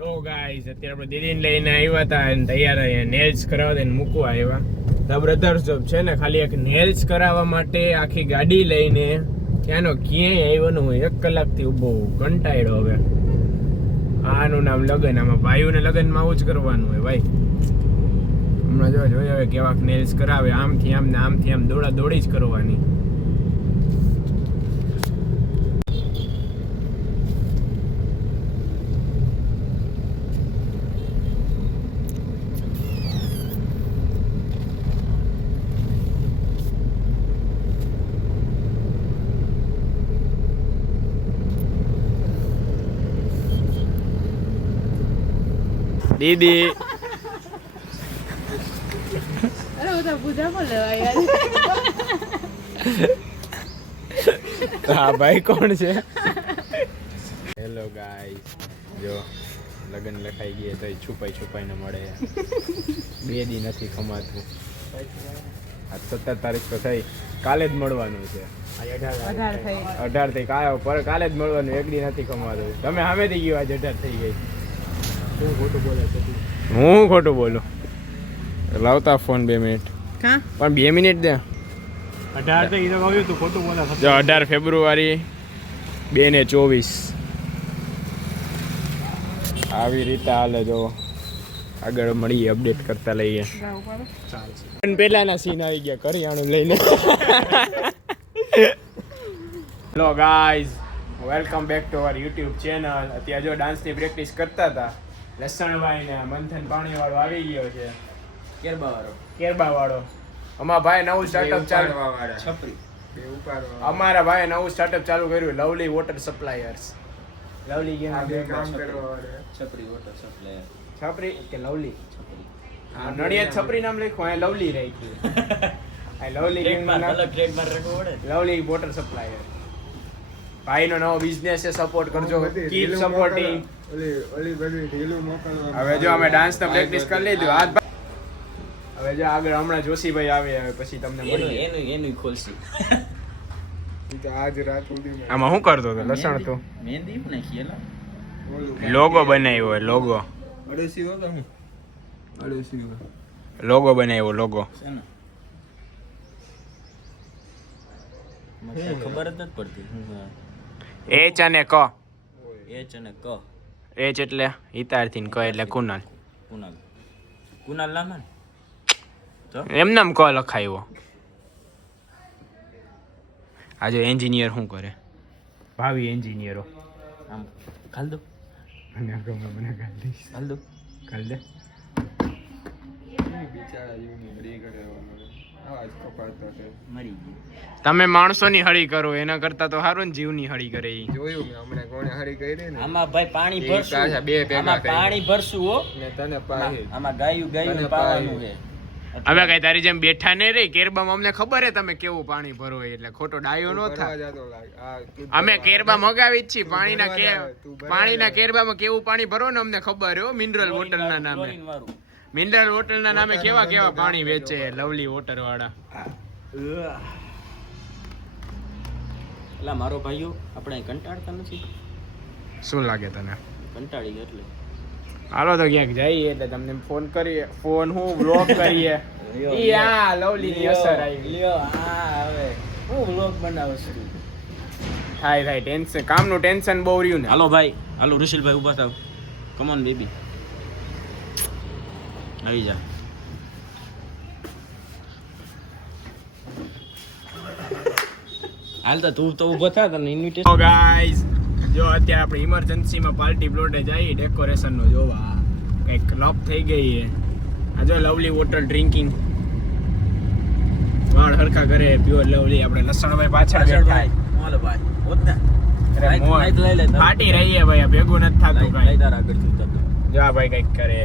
જો ગાઈસ અત્યારે આપણે દીદીને લઈને આવ્યા હતા અને તૈયાર અહીંયા નેલ્સ કરાવવા દે મૂકવા આવ્યા. તો બ્રધર્સ જોબ છે ને ખાલી એક નેલ્સ કરાવવા માટે આખી ગાડી લઈને ત્યાંનો ક્યાંય આવ્યો ને હું 1 કલાકથી ઊભો કંટાળ્યો. હવે આનું નામ લગન, આમાં ભાઈઓને લગનમાં આવું જ કરવાનું હોય ભાઈ. હમણાં જો જોઈએ હવે કેવાક નેલ્સ કરાવે, આમથી આમ ને આમથી આમ દોડા દોડી જ કરવાની. દીદી અરે બધા પૂજા પણ લેવા યાર. હા ભાઈ કોણ છે? હેલો ગાઈસ, જો લગન લખાઈ ગયા તો છુપાઈને મળે. 2 દી નથી ખમાતું. આજ 17 તારીખ તો થઈ, કાલે જ મળવાનું છે. 18 થઈ કાલે જ મળવાનું, 1 દી નથી ખમાતું. તમે સામેથી ગયો આજે 18 થઈ ગઈ. હું ખોટું બોલું? લાવતા ફોન 2 મિનિટ. પણ 2 મિનિટ દે. 18 થઈ તો કહ્યું તું ખોટું બોલા. જો 18 ફેબ્રુઆરી 2024 આવી રીતે હાલે. જો આગળ મળીએ, અપડેટ કરતા લઈએ. પેલાના સીન આવી ગયા કરિયાણું લઈને. Hello guys, welcome back to our YouTube channel. અત્યારે જો ડાન્સની પ્રેક્ટિસ કરતા હતા. લસણભાઈ ને મંથન પાણી વાળો આવી ગયો છે. કેરબા વાળો અમારા ભાઈ નવું સ્ટાર્ટઅપ ચાલુ. અમારા ભાઈ નવું સ્ટાર્ટઅપ ચાલુ કર્યું, લવલી વોટર સપ્લાયર્સ. લવલી છપરી કે લવલી નડિયાદ છપરી નામ લખ્યું, આ લવલી રાખ્યું. આ લવલી વોટર સપ્લાયર. ભાઈનો નવો બિઝનેસ છે, સપોર્ટ કરજો. Keep supporting. હવે જો અમે ડાન્સ તો પ્રેક્ટિસ કરી લીધું હાથ. હવે જો આગળ હમણાં જોશીભાઈ આવે, હવે પછી તમને એનું ખોલસી. આમાં શું કરતો હતો? લસણ તો મહેંદી નાખીએલા લોગો બનાવ્યો. લોગો બનાવ્યો. લોગો મને ખબર જ નથી પડતી. એચ અને ક. એચ અને ક. એચ એટલે હિતાર્થી ને ક એટલે કુનાલ. કુનાલ લામા તો એમ નામ ક લખાયો. આજે એન્જિનિયર શું કરે? ભાવિ એન્જિનિયરો. આમ ખાલ દો. મને ખાલ દઈશ. ખાલ દે. તમે માણસોની હળી કરો એના કરતા તો સારું ને જીવની હળી કરે. જોયું મેં હમણાં કોણે હળી કરી ને. આમાં ભાઈ પાણી ભરશું. આમાં પાણી ભરશું હો. ને તને પાહે આમાં ગાયું પાવાનું છે. હવે કઈ તારી જેમ બેઠા નહીં રહી કેરબામાં. અમને ખબર હે તમે કેવું પાણી ભરો એટલે ખોટો ડાયો ન થાય. અમે કેરબા મગાવી જ છીએ. પાણીના કેરબામાં કેવું પાણી ભરો ને અમને ખબર હે. મિનરલ વોટરના નામે. મિનરલ વોટરના નામે કેવા પાણી વેચે લવલી વોટર વાળા. એટલે મારો ભાઈઓ આપણે કંટાળતા નથી. શું લાગે તને? કંટાળી ગયા એટલે હાલો તો ક્યાંક જઈએ એટલે તમને ફોન કરીએ. ફોન હું વ્લોગ કરીએ. ઈ આ લવલી ની અસર આવી. લ્યો આ હવે હું વ્લોગ બનાવું છું. થાય ટેન્શન, કામનું ટેન્શન બહુ રહ્યું ને. હાલો ભાઈ, હાલો ઋષિલભાઈ ઊભા થાવ. કમ ઓન બેબી, આવી જા. હાલ તો તું તો ઊભો થા, તને ઇન્વિટેશન. ગાઈઝ જો અત્યારે આપણે ઇમરજન્સીમાં પાર્ટી પ્લોટે જઈએ ડેકોરેશનનો જોવા. કંઈક લોક થઈ ગઈ છે. આ જો લવલી વોટર ડ્રિંકિંગ. વાળ હરખા કરે પ્યોર લવલી. આપણે લસણભાઈ પાછળ બેઠા. હાલો ભાઈ ઓતના ફાટી રહીએ ભાઈ, આ ભેગું નથી થતું લઈ કાંઈ. તાર આગળ જતા જો આ ભાઈ કંઈક કરે.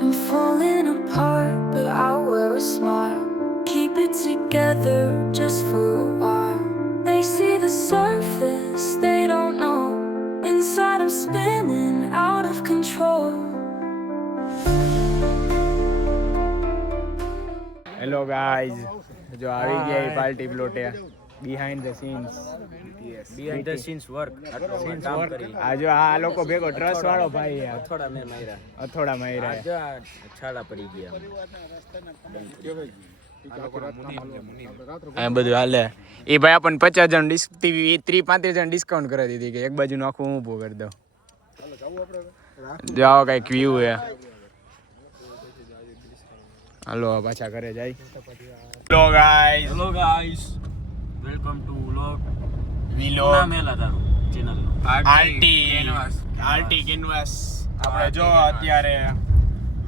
I'm falling apart, but I'll wear a smile. Keep it together just for a while. They see the surface. Hello guys, જો આવી ગયા પાર્ટી પ્લોટે behind the scenes. Behind the scenes work કામ કરી આ જો આ લોકો ભેગો ટ્રસ્ટ વાળો ભાઈ યાર, થોડા મેં માર્યા અથોડા માર્યા. આજે આ છાલા પડી ગયા. આ બધું હાલે. એ ભાઈ આપણને 50 જણ 30-35 જણ ડિસ્કાઉન્ટ કરી દીધી કે એક બાજુ આખું હું ઊભું કરી દઉં. જાઓ કઈક વ્યૂ હે. હાલો પાછા ઘરે જાય. Hello guys, welcome to vlog willow નામ એલા તારું ચેનલ નું આરટી કેનવાસ. આપણે જો અત્યારે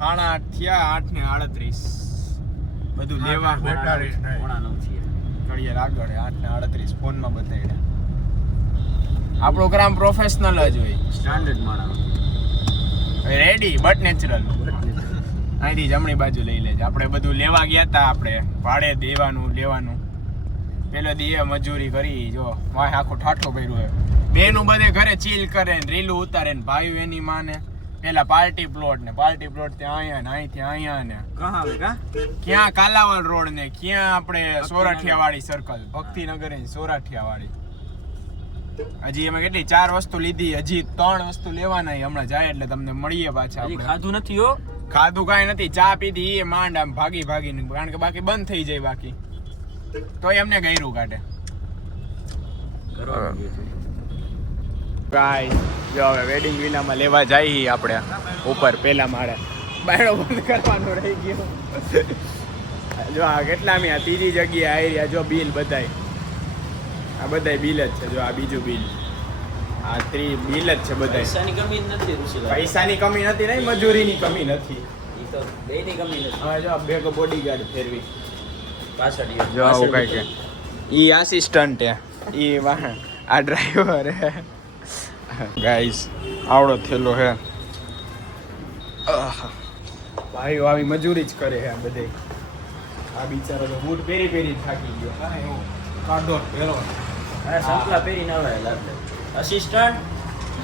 8:30 થયા, 8:38 બધું લેવા પોણા 9 છે ઘડીએ આગળ 8:38 ફોનમાં બતાવ્યા. આપણો ગ્રામ પ્રોફેશનલ જ હોય, સ્ટાન્ડર્ડ માણસ રેડી બટ નેચરલ. અહીંથી જમણી બાજુ લઈ લેજે. આપણે બધું લેવા ગયા હતા, આપણે ભાડે દેવાનું લેવાનું. પેલો દીએ મજૂરી કરી, જો વાહ આખો ઠાઠો કર્યું હે. બેનું બધે ઘરે ચીલ કરે ને રીલું ઉતારે ને ભાઈ એની માને પેલા પાર્ટી પ્લોટ ને ત્યાં અહીંયા ને અહીંથી અહીંયા ને કહા આવે કા ક્યાં કાલાવલ રોડ ને ક્યાં આપણે સોરઠિયા વાળી સર્કલ, ભક્તિનગર ની સોરઠિયા વાળી. હજી એમાં કેટલી 4 વસ્તુ લીધી, હજી 3 વસ્તુ લેવાના. હમણાં જાય એટલે તમને મળીએ પાછા. હજી આપણે ખાધું નથી હો, ખાધું કાંઈ નથી, ચા પીધી એ માંડ આમ ભાગી કારણ કે બાકી બંધ થઈ જાય બાકી તો એમને ગયરું કાઢે. કરવા ગયું છે. ગાઈસ જો હવે વેડિંગ વિલામાં લેવા જઈએ આપણે ઉપર પેલા માળે. બાયણો બંધ કરવાનો રહી ગયો. જો આ કેટલામી, આ ત્રીજી જગ્યાએ આવી રહ્યા. જો બિલ બધાય, આ બધાય બિલ જ છે. જો આ બીજું બિલ, આ બિલ જ છે બધાય. પૈસાની કમી જ નથી ઋષિલા, પૈસાની કમી નથી નહીં, મજૂરીની કમી નથી. ઈ તો બેયની કમી નથી. હવે જો બેગો બોડીગાર્ડ ફેરવી પાછળ જો આવું કઈ કે ઈ આસિસ્ટન્ટ હે, ઈ વાહ આ ડ્રાઈવર હે. ગાઈસ આવડો થેલો હે. ભાઈઓ આવી મજૂરી જ કરે હે આ બધે. આ બિચારો તો બૂટ પહેરી પહેરી થાકી ગયો. હા એવો કાઢો પહેરો. અરે સંપલા પહેરી ના આવે લાગે. અસિસ્ટન્ટ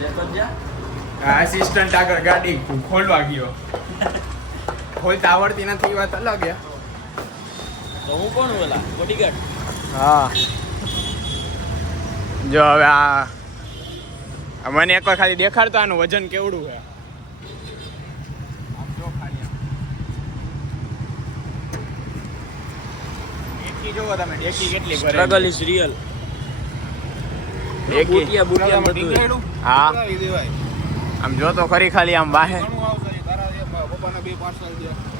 જે તો જા આ આસિસ્ટન્ટ આગળ ગાડી ખોલવા ગયો. ખોલતા આવડતી નથી એ વાત અલગ હે. તો હું કોણ ઓલા બોડીગાર્ડ? હા જો હવે આ મને એકવાર ખાલી દેખાડતો આનું વજન કેવડું છે. આમ જો ખાલી આમ. ડેકી જોવો તમે, ડેકી કેટલી ભરે. Struggle is real. Dicky Butiya બધું. હા આમ જો તો ખરી ખાલી આમ વાહે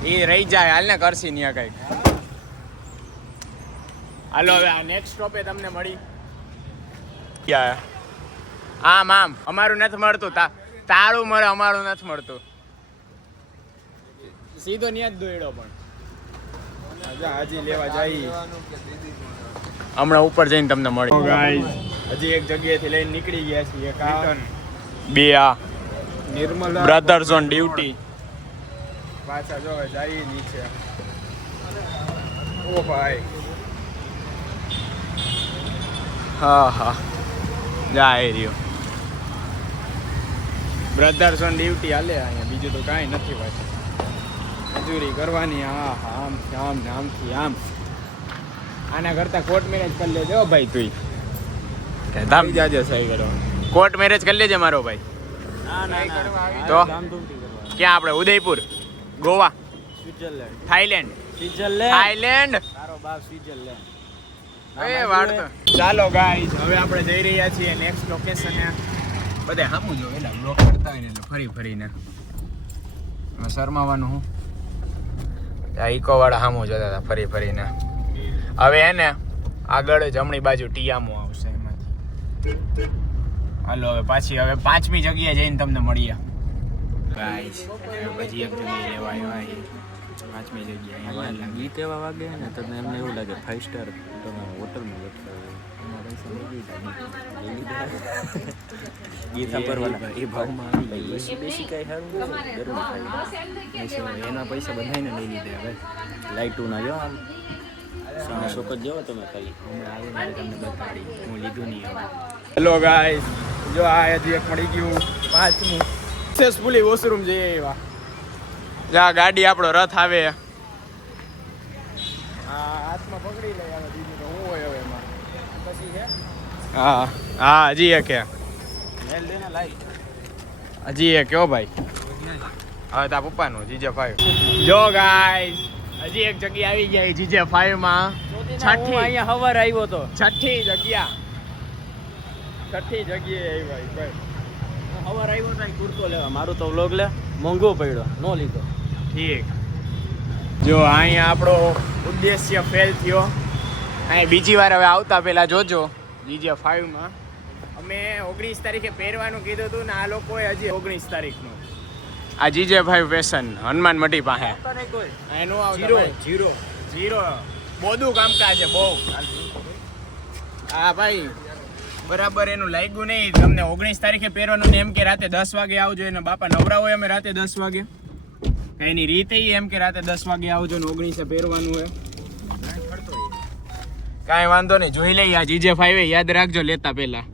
એ રહી જાય. હાલ ને કરશી ન્યા કઈક. હાલો હવે આ નેક્સ્ટ સ્ટોપે તમને મળી ક્યાં આમ અમારું નથી મળતું. તારું મળે, અમારું નથી મળતું. સીધો ન્યા જ દોડ્યો પણ હજી લેવા જાય. હમણાં ઉપર જઈને તમને મળી. ગાઈસ હજી એક જગ્યાએથી લઈને નીકળી ગયા છીએ. બે આ નિર્મલા બ્રધર્સ ઓન ડ્યુટી. પાછા જો હવે જઈએ નીચે. ઓ ભાઈ હા જાય રહ્યો. બ્રધર્સ ઓન ડ્યુટી હાલે અહીંયા, બીજું તો કાંઈ નથી ભાઈ. મજૂરી કરવાની. હા આમથી આમ ને આમથી આમ. આના કરતા કોર્ટ મેરેજ કરી લેજો ભાઈ. તું ધામ જાજો સહી કરવાનું. કોર્ટ મેરેજ કરી લેજે મારો ભાઈ. તો ક્યાં આપણે ઉદયપુર, ગોવા, સ્વિટ્ઝરલેન્ડ, થાઈલેન્ડ. તારો બાપ સ્વિટ્ઝરલેન્ડ. ચાલો ગાઈસ હવે આપણે જઈ રહ્યા છીએ નેક્સ્ટ લોકેશન. બધે સામું જો એટલે બ્લોક કરતા હોય ને એટલે ફરીને શરમાવાનું. હું આ ઇકો વાળા સામું જોતા હતા ફરીને. હવે એને આગળ જમણી બાજુ ટીયામો આવશે એમાંથી. હાલો હવે પાછી હવે 5મી જગ્યાએ જઈને તમને મળીએ ગાઈસ. પછી એક જગ્યાએ લેવા આવ્યા 5મી જગ્યાએ. ગીત એવા વાગે ને તમને એમને એવું લાગે 5 સ્ટાર તમે હોટલમાં બેઠા ગીત વાપરવાના એ ભાવમાં આવી ગઈ. બેસી કઈ સારું જરૂર થાય. એના પૈસા બધાને લઈ લીધા. હવે લાઈટું ના જો આમ સામે શોકત જો તમે ખાલી હમણાં આવીને તમને બતાડી. હું લીધું નહીં હવે. હેલો ગાઈસ જો આ હજી એક મળી ગયું 5મું સક્સેસફુલી વોશરૂમ જઈએ એવા. જા ગાડી આપણો રથ આવે. હાથમાં પકડી લઈ આવે બીજું તો હું હોય હવે એમાં પછી છે હા હા હજી એક હે મેલ દેને લાઈક હજી એક કયો ભાઈ હવે તા પપ્પાનું જીજે 5 જો ગાઈસ હજી એક જગ્યા આવી ગઈ જીજે 5 માં છઠ્ઠી અહીંયા હવાર આવ્યો તો છઠ્ઠી જગ્યાએ આવી ભાઈ હવાર આવ્યો તો કુર્તો લેવા મારું તો વ્લોગ લે મોંઘો પડ્યો નો લીધો ઠીક જો અહીંયા આપણો ઉદ્દેશ્ય ફેલ થયો અહીં બીજી વાર હવે આવતા પહેલા જોજો જીજે 5 માં અમે 19 તારીખે પહેરવાનું કીધું હતું ને આ લોકોએ હજી 19 તારીખનું આ જીજે 5 ફેશન હનુમાન મઢી પાસે કોઈ એનું આવતા જીરો બધું કામકાજ છે બહુ હા ભાઈ બરાબર એનું લાગ્યું નહીં તમને 19 તારીખે પહેરવાનું ને એમ કે રાતે 10 વાગે આવજો એને બાપા નવરા હોય અમે રાતે 10 વાગે એની રીતે એમ કે રાતે 10 વાગે આવજો ને 19 પહેરવાનું હોય કાંઈ વાંધો નહીં જોઈ લઈએ આ જીજે 5 યાદ રાખજો લેતા પહેલા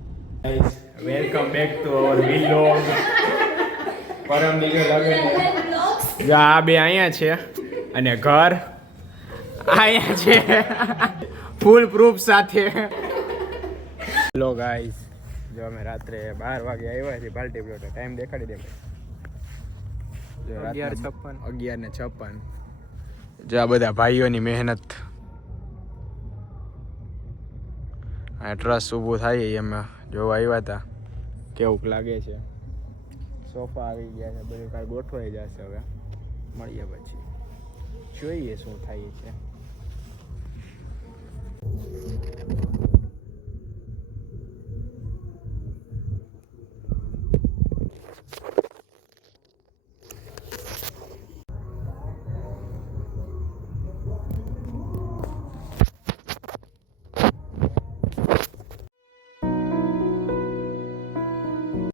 welcome back to our vlog પરમ બીજો લગન જો આ બે અહીંયા છે અને ઘર અહીંયા છે ફૂલ પ્રૂફ સાથે હેલો ગાઈસ જો અમે રાત્રે 12 વાગે આવ્યા છીએ પાર્ટી પ્લોટ ટાઈમ દેખાડી દે 11:56 જો આ બધા ભાઈઓની મહેનત આ ટ્રસ્ટ ઊભું થાય એમ જોવા આવ્યા હતા કેવું લાગે છે સોફા આવી ગયા છે બધું કાંઈ ગોઠવાઈ જશે હવે મળીએ પછી જોઈએ શું થાય છે